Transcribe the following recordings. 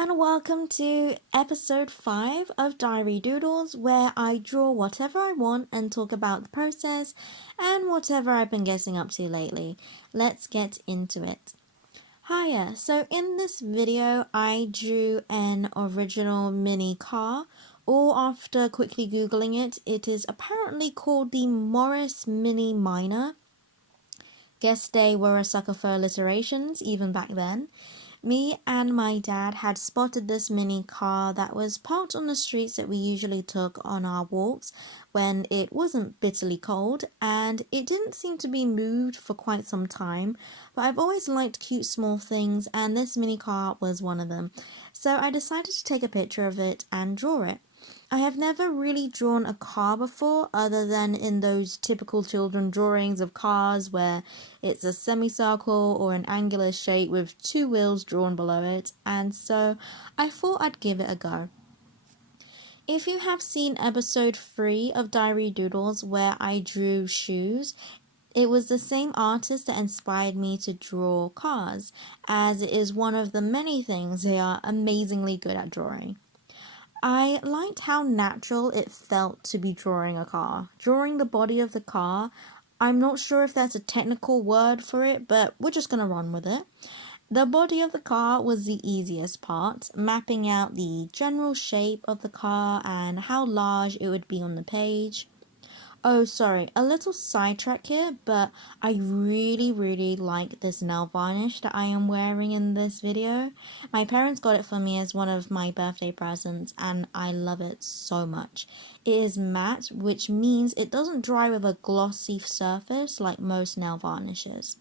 and welcome to episode 5 of Diary Doodles, where I draw whatever I want and talk about the process and whatever I've been getting up to lately. Let's get into it. Hiya, so in this video I drew an original mini car, or after quickly googling it, it is apparently called the Morris Mini Minor. Guess they were a sucker for alliterations even back then. Me and my dad had spotted this mini car that was parked on the streets that we usually took on our walks when it wasn't bitterly cold, and it didn't seem to be moved for quite some time, but I've always liked cute small things and this mini car was one of them. So I decided to take a picture of it and draw it. I have never really drawn a car before, other than in those typical children drawings of cars where it's a semicircle or an angular shape with two wheels drawn below it, and so I thought I'd give it a go. If you have seen episode 3 of Diary Doodles where I drew shoes, it was the same artist that inspired me to draw cars, as it is one of the many things they are amazingly good at drawing. I liked how natural it felt to be drawing a car. Drawing the body of the car, I'm not sure if that's a technical word for it, but we're just going to run with it. The body of the car was the easiest part, mapping out the general shape of the car and how large it would be on the page. Oh, sorry, a little sidetrack here, but I really like this nail varnish that I am wearing in this video. My parents got it for me as one of my birthday presents, and I love it so much. It is matte, which means it doesn't dry with a glossy surface like most nail varnishes.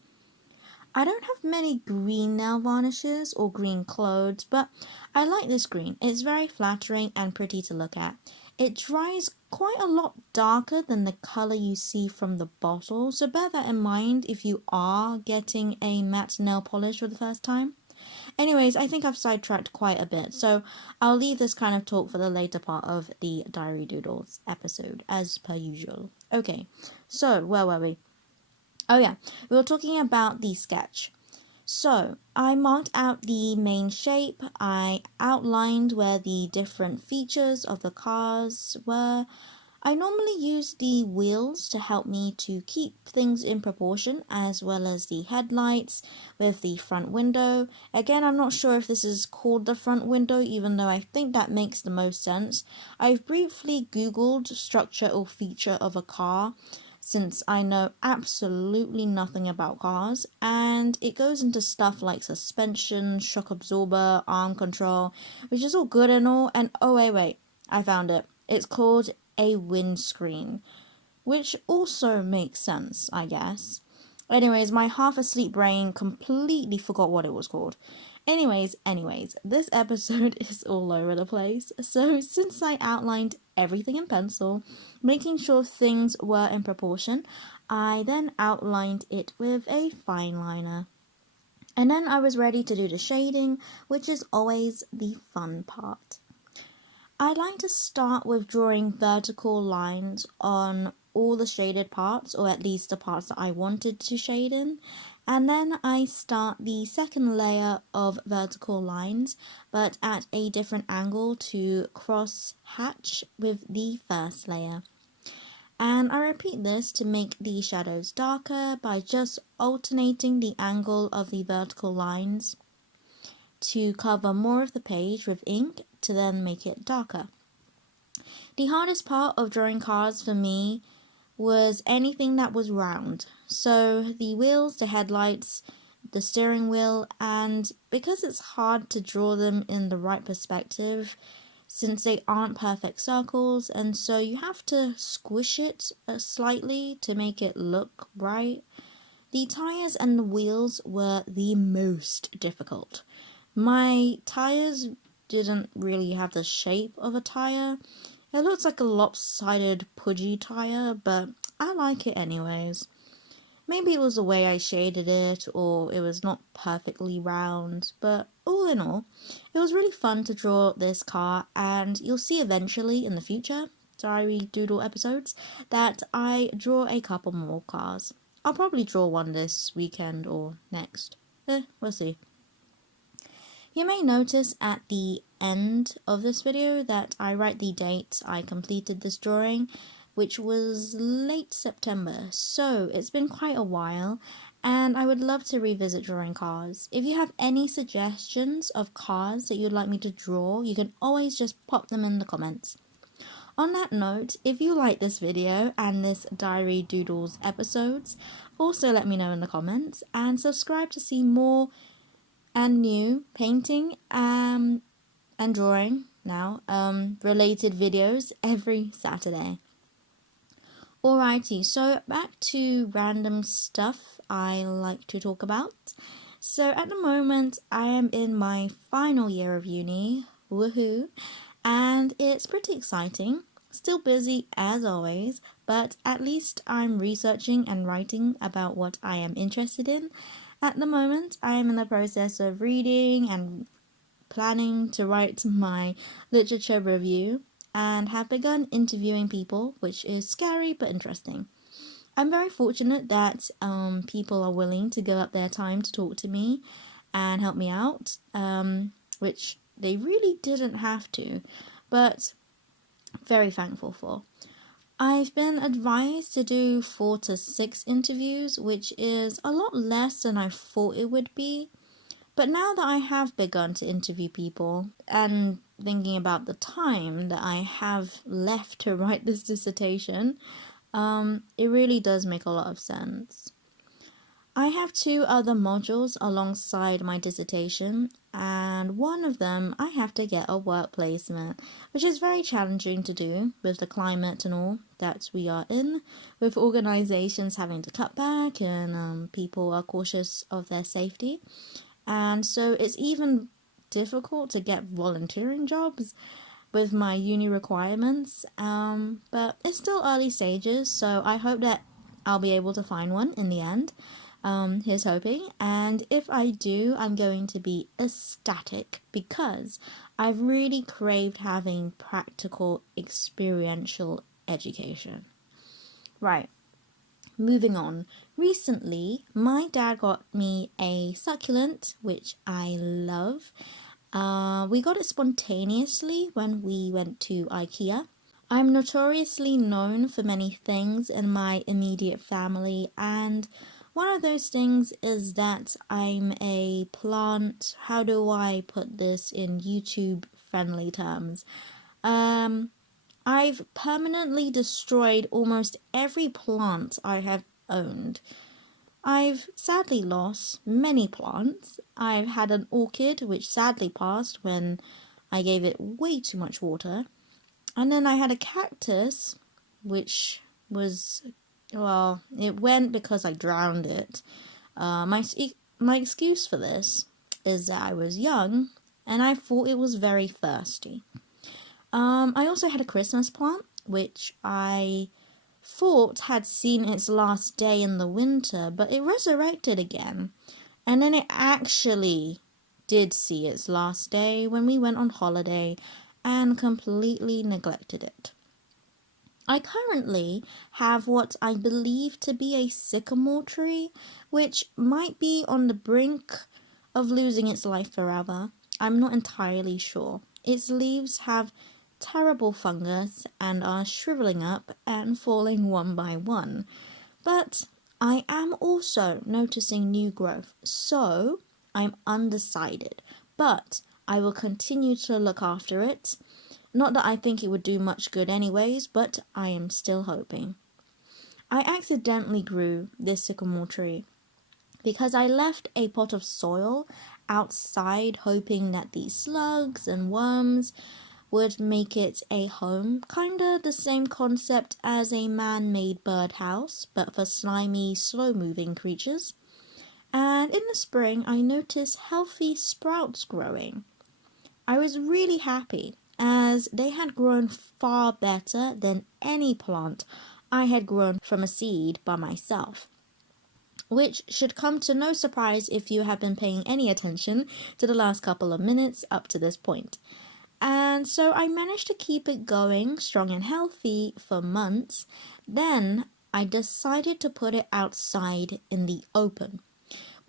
I don't have many green nail varnishes or green clothes, but I like this green. It's very flattering and pretty to look at. It dries quite a lot darker than the colour you see from the bottle, so bear that in mind if you are getting a matte nail polish for the first time. Anyways, I think I've sidetracked quite a bit, so I'll leave this kind of talk for the later part of the Diary Doodles episode, as per usual. Okay, so where were we? Oh yeah, we were talking about the sketch. So, I marked out the main shape, I outlined where the different features of the cars were. I normally use the wheels to help me to keep things in proportion, as well as the headlights with the front window. Again, I'm not sure if this is called the front window, even though I think that makes the most sense. I've briefly googled structure or feature of a car, since I know absolutely nothing about cars, and it goes into stuff like suspension, shock absorber, arm control, which is all good and all, and oh wait, I found it. It's called a windscreen, which also makes sense, I guess. Anyways, my half-asleep brain completely forgot what it was called. Anyways, this episode is all over the place, so since I outlined everything in pencil, making sure things were in proportion, I then outlined it with a fine liner. And then I was ready to do the shading, which is always the fun part. I like to start with drawing vertical lines on all the shaded parts, or at least the parts that I wanted to shade in, and then I start the second layer of vertical lines, but at a different angle to cross hatch with the first layer. And I repeat this to make the shadows darker by just alternating the angle of the vertical lines to cover more of the page with ink to then make it darker. The hardest part of drawing cars for me was anything that was round. So the wheels, the headlights, the steering wheel, and because it's hard to draw them in the right perspective since they aren't perfect circles, and so you have to squish it slightly to make it look right. The tires and the wheels were the most difficult. My tires didn't really have the shape of a tire. It looks like a lopsided pudgy tire, but I like it anyways. Maybe it was the way I shaded it, or it was not perfectly round, but all in all, it was really fun to draw this car, and you'll see eventually in the future Diary Doodle episodes that I draw a couple more cars. I'll probably draw one this weekend or next. We'll see. You may notice at the end of this video that I write the date I completed this drawing, which was late September, so it's been quite a while, and I would love to revisit drawing cars. If you have any suggestions of cars that you'd like me to draw, you can always just pop them in the comments. On that note, if you like this video and this Diary Doodles episodes, also let me know in the comments, and subscribe to see more and new painting and drawing now related videos every Saturday. Alrighty, so back to random stuff I like to talk about. So at the moment I am in my final year of uni, woohoo, and it's pretty exciting. Still busy as always, but at least I'm researching and writing about what I am interested in. At the moment, I am in the process of reading and planning to write my literature review and have begun interviewing people, which is scary but interesting. I'm very fortunate that people are willing to give up their time to talk to me and help me out, which they really didn't have to, but very thankful for. I've been advised to do 4 to 6 interviews, which is a lot less than I thought it would be. But now that I have begun to interview people and thinking about the time that I have left to write this dissertation, it really does make a lot of sense. I have 2 other modules alongside my dissertation, and one of them I have to get a work placement, which is very challenging to do with the climate and all that we are in, with organizations having to cut back and people are cautious of their safety. And so it's even difficult to get volunteering jobs with my uni requirements, but it's still early stages, so I hope that I'll be able to find one in the end. Here's hoping, and if I do, I'm going to be ecstatic because I've really craved having practical, experiential education. Right, moving on. Recently, my dad got me a succulent, which I love. We got it spontaneously when we went to IKEA. I'm notoriously known for many things in my immediate family, and one of those things is that I'm a plant. How do I put this in YouTube friendly terms? I've permanently destroyed almost every plant I have owned. I've sadly lost many plants. I've had an orchid which sadly passed when I gave it way too much water. And then I had a cactus which was, well, it went because I drowned it. My excuse for this is that I was young and I thought it was very thirsty. I also had a Christmas plant, which I thought had seen its last day in the winter, but it resurrected again. And then it actually did see its last day when we went on holiday and completely neglected it. I currently have what I believe to be a sycamore tree, which might be on the brink of losing its life forever. I'm not entirely sure. Its leaves have terrible fungus and are shriveling up and falling one by one. But I am also noticing new growth, so I'm undecided. But I will continue to look after it. Not that I think it would do much good anyways, but I am still hoping. I accidentally grew this sycamore tree because I left a pot of soil outside hoping that these slugs and worms would make it a home. Kinda the same concept as a man-made birdhouse, but for slimy, slow-moving creatures. And in the spring, I noticed healthy sprouts growing. I was really happy, as they had grown far better than any plant I had grown from a seed by myself, which should come to no surprise if you have been paying any attention to the last couple of minutes up to this point. And so I managed to keep it going strong and healthy for months. Then I decided to put it outside in the open,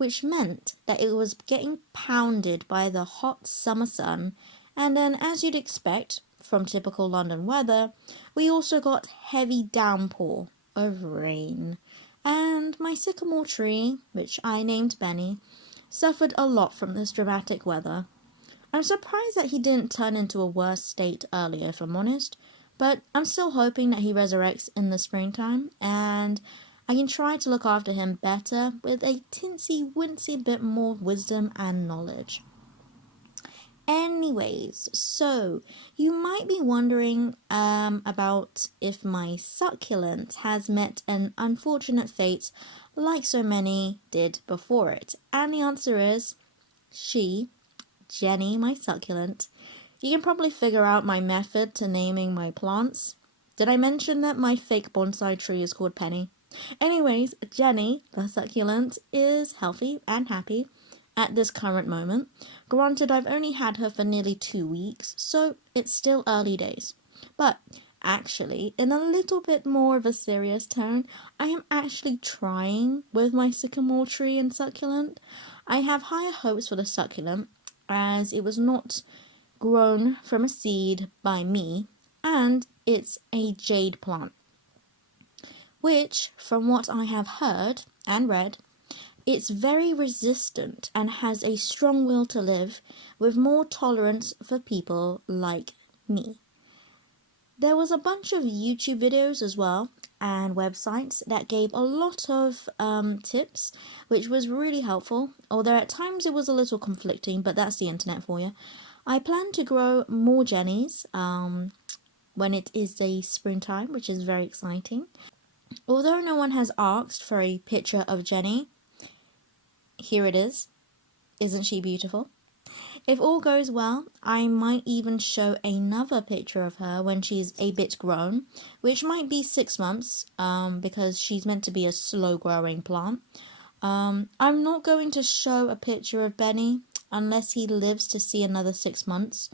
which meant that it was getting pounded by the hot summer sun. And then, as you'd expect from typical London weather, we also got heavy downpour of rain. And my sycamore tree, which I named Benny, suffered a lot from this dramatic weather. I'm surprised that he didn't turn into a worse state earlier, if I'm honest, but I'm still hoping that he resurrects in the springtime, and I can try to look after him better with a tinsy-wincy bit more wisdom and knowledge. Anyways, so you might be wondering about if my succulent has met an unfortunate fate like so many did before it. And the answer is Jenny, my succulent. You can probably figure out my method to naming my plants. Did I mention that my fake bonsai tree is called Penny? Anyways, Jenny, the succulent, is healthy and happy at this current moment. Granted, I've only had her for nearly 2 weeks, so it's still early days. But actually, in a little bit more of a serious tone, I am actually trying with my sycamore tree and succulent. I have higher hopes for the succulent, as it was not grown from a seed by me, and it's a jade plant, which, from what I have heard and read, it's very resistant and has a strong will to live, with more tolerance for people like me. There was a bunch of YouTube videos as well and websites that gave a lot of tips, which was really helpful, although at times it was a little conflicting, but that's the internet for you. I plan to grow more jennies when it is the springtime, which is very exciting. Although no one has asked for a picture of Jenny, here it is. Isn't she beautiful? If all goes well, I might even show another picture of her when she's a bit grown, which might be 6 months, because she's meant to be a slow-growing plant. I'm not going to show a picture of Benny unless he lives to see another 6 months.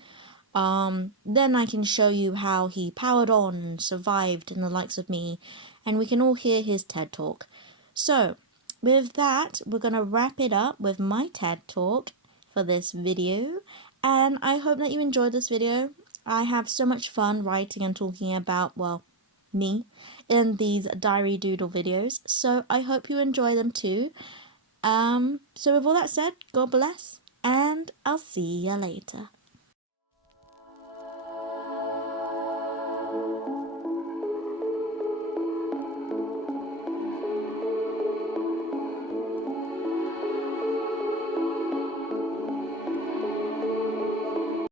Then I can show you how he powered on and survived in the likes of me, and we can all hear his TED Talk. So, with that, we're going to wrap it up with my TED Talk for this video, and I hope that you enjoyed this video. I have so much fun writing and talking about, well, me in these diary doodle videos, so I hope you enjoy them too. So with all that said, God bless, and I'll see you later.